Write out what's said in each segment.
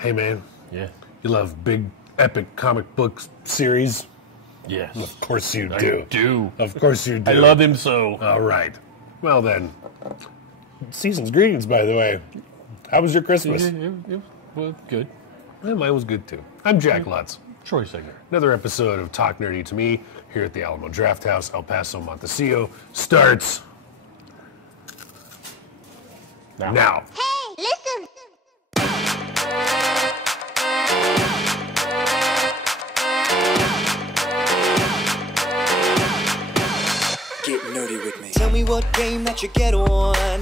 Hey, man. Yeah. You love big, epic comic book series? Yes. Of course you do. I do. Of course you do. I love him so. All right. Well, then. Season's greetings, by the way. How was your Christmas? Well, good. Yeah, mine was good, too. I'm Jack Lutz. Troy Singer. Another episode of Talk Nerdy to Me here at the Alamo Draft House, El Paso, Montecillo, starts now. Hey, listen! Get nerdy with me. Tell me what game that you get on.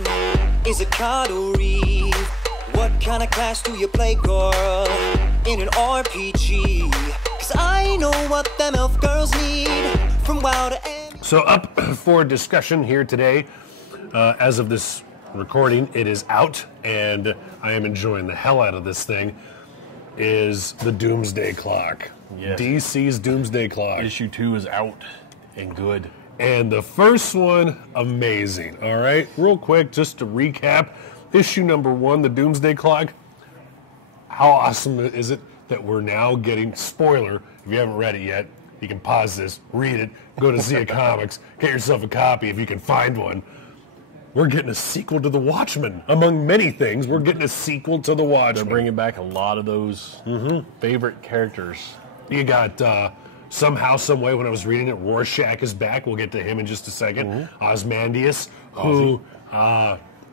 Is it card or read? What kind of class do you play, girl? In an RPG? Cause I know what them elf girls need. From WoW to M. So up for discussion here today, as of this recording, it is out, and I am enjoying the hell out of this thing, is the Doomsday Clock. Yes. DC's Doomsday Clock. Issue 2 is out and good. And the first one, amazing. All right, real quick, just to recap, issue number 1, the Doomsday Clock. How awesome is it that we're now getting, spoiler, if you haven't read it yet, you can pause this, read it, go to Zia Comics, get yourself a copy if you can find one. We're getting a sequel to the Watchmen. Among many things, we're getting a sequel to the Watchmen. They're bringing back a lot of those favorite characters. You got, somehow, some way, when I was reading it, Rorschach is back. We'll get to him in just a second. Ozymandias, who,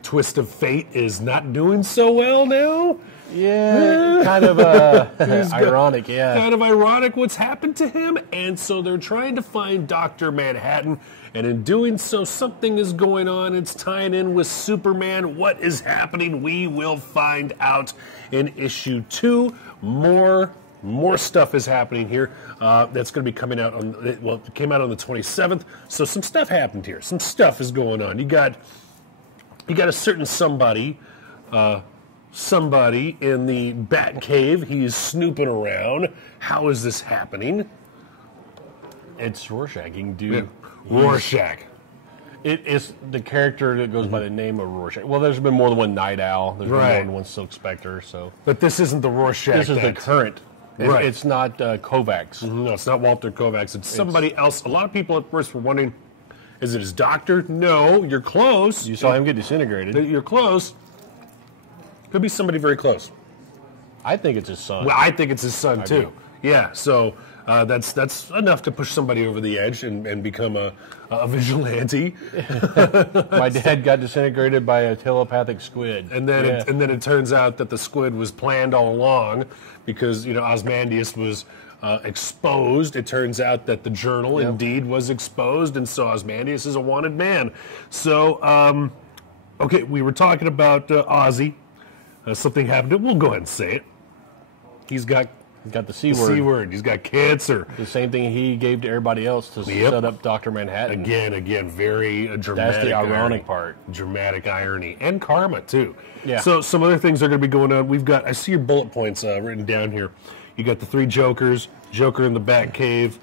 twist of fate, is not doing so well now. Yeah, kind of ironic, yeah. Kind of ironic what's happened to him. And so they're trying to find Dr. Manhattan. And in doing so, something is going on. It's tying in with Superman. What is happening? We will find out in issue 2. More stuff is happening here. That's going to be coming out on, well, it came out on the 27th. So some stuff happened here. Some stuff is going on. You got a certain somebody in the Batcave. He's snooping around. How is this happening? It's Rorschach. You can do Rorschach. It is the character that goes by the name of Rorschach. Well, there's been more than one Night Owl. There's been more than one Silk Spectre. So, but this isn't the Rorschach. This is the current. Right. It's not Kovacs. No, it's not Walter Kovacs. It's somebody else. A lot of people at first were wondering, is it his doctor? No, you're close. You saw him get disintegrated. You're close. Could be somebody very close. I think it's his son. Well, I think it's his son, too. do. Yeah, so that's enough to push somebody over the edge and become a vigilante. My dad got disintegrated by a telepathic squid. And then it turns out that the squid was planned all along because, Ozymandias was exposed. It turns out that the journal indeed was exposed, and so Ozymandias is a wanted man. So, okay, we were talking about Ozzy. Something happened to him. We'll go ahead and say it. He's got the C word. C word. He's got cancer. The same thing he gave to everybody else to set up Dr. Manhattan. Again, very dramatic. That's the ironic part. Dramatic irony. And karma, too. Yeah. So some other things are going to be going on. I see your bullet points written down here. You got the 3 Jokers, Joker in the Batcave,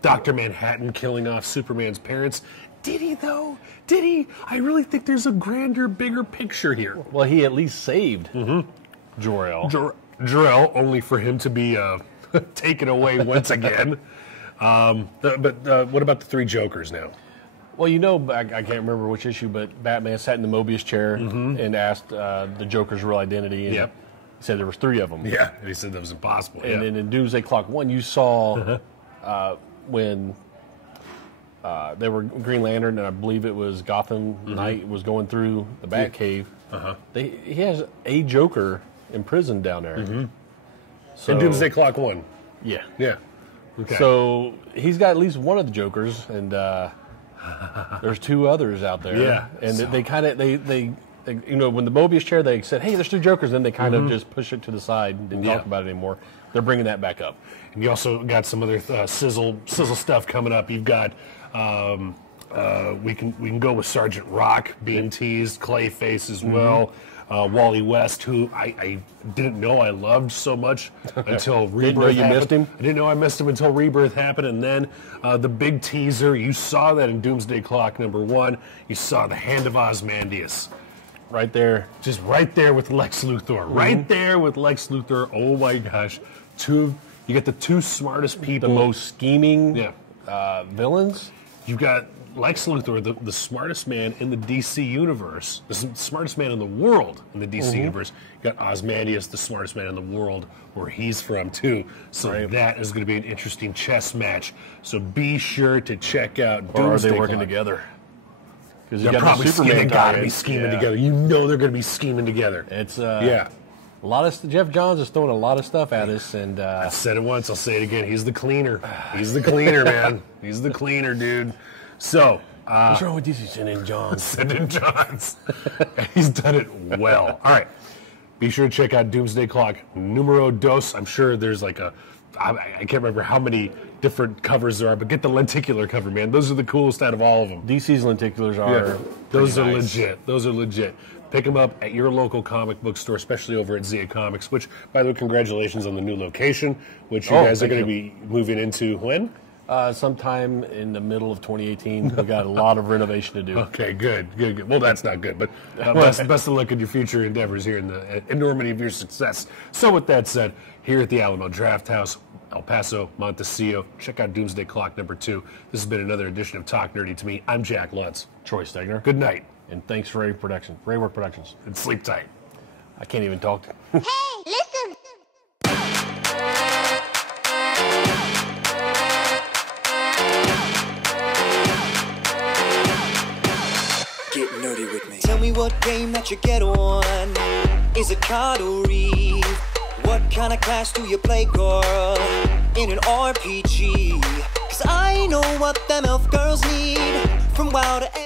Dr. Manhattan killing off Superman's parents. Did he, though? Did he? I really think there's a grander, bigger picture here. Well, he at least saved Jor-El. Jor-El, only for him to be taken away once again. But what about the 3 Jokers now? Well, I can't remember which issue, but Batman sat in the Mobius chair and asked the Joker's real identity. And he said there was 3 of them. Yeah, and he said that was impossible. And then in Doomsday Clock 1, you saw when they were Green Lantern, and I believe it was Gotham Knight was going through the Batcave. He has a Joker imprisoned down there. So, in Doomsday Clock 1. Yeah. Yeah. Okay. So he's got at least one of the Jokers, and there's 2 others out there. Yeah. And they kind of, they when the Mobius chair, they said, hey, there's 2 Jokers, then they kind of just push it to the side and didn't talk about it anymore. They're bringing that back up. And you also got some other sizzle stuff coming up. You've got we can go with Sergeant Rock being teased, Clayface as well, Wally West, who I didn't know I loved so much until Rebirth Didn't know you happened. missed him? I didn't know I missed him until Rebirth happened, and then the big teaser. You saw that in Doomsday Clock #1. You saw the Hand of Ozymandias. right there. Just right there with Lex Luthor. Right there with Lex Luthor. Oh my gosh. You get the two smartest people. The most scheming villains. You've got Lex Luthor, the smartest man in the DC universe, the smartest man in the world in the DC universe. You got Ozymandias, the smartest man in the world, where he's from too. So that is going to be an interesting chess match. So be sure to check out Doomsday Or are they working Clock. together? Because They're probably got to be scheming together. You know they're going to be scheming together. It's yeah. A lot of Geoff Johns is throwing a lot of stuff at us, and I said it once. I'll say it again. He's the cleaner. He's the cleaner, man. He's the cleaner, dude. So, what's wrong with DC sending Johns? Sending Johns. He's done it well. All right. Be sure to check out Doomsday Clock numero dos. I'm sure there's like I can't remember how many different covers there are, but get the lenticular cover, man. Those are the coolest out of all of them. DC's lenticulars are those are nice. legit. Those are legit. Pick them up at your local comic book store, especially over at Zia Comics, which, by the way, congratulations on the new location, which you guys are going to be moving into when? Sometime in the middle of 2018. We've got a lot of renovation to do. Okay, good. Well, that's not good, but best of luck in your future endeavors here in the enormity of your success. So with that said, here at the Alamo Draft House, El Paso, Montecillo, check out Doomsday Clock number 2. This has been another edition of Talk Nerdy to Me. I'm Jack Lutz. Troy Stegner. Good night. And thanks for Ray Work Productions. And sleep tight. I can't even talk. Hey, listen! Get nerdy with me. Tell me what game that you get on. Is it card or read? What kind of class do you play, girl? In an RPG? 'Cause I know what them elf girls need. From WoW to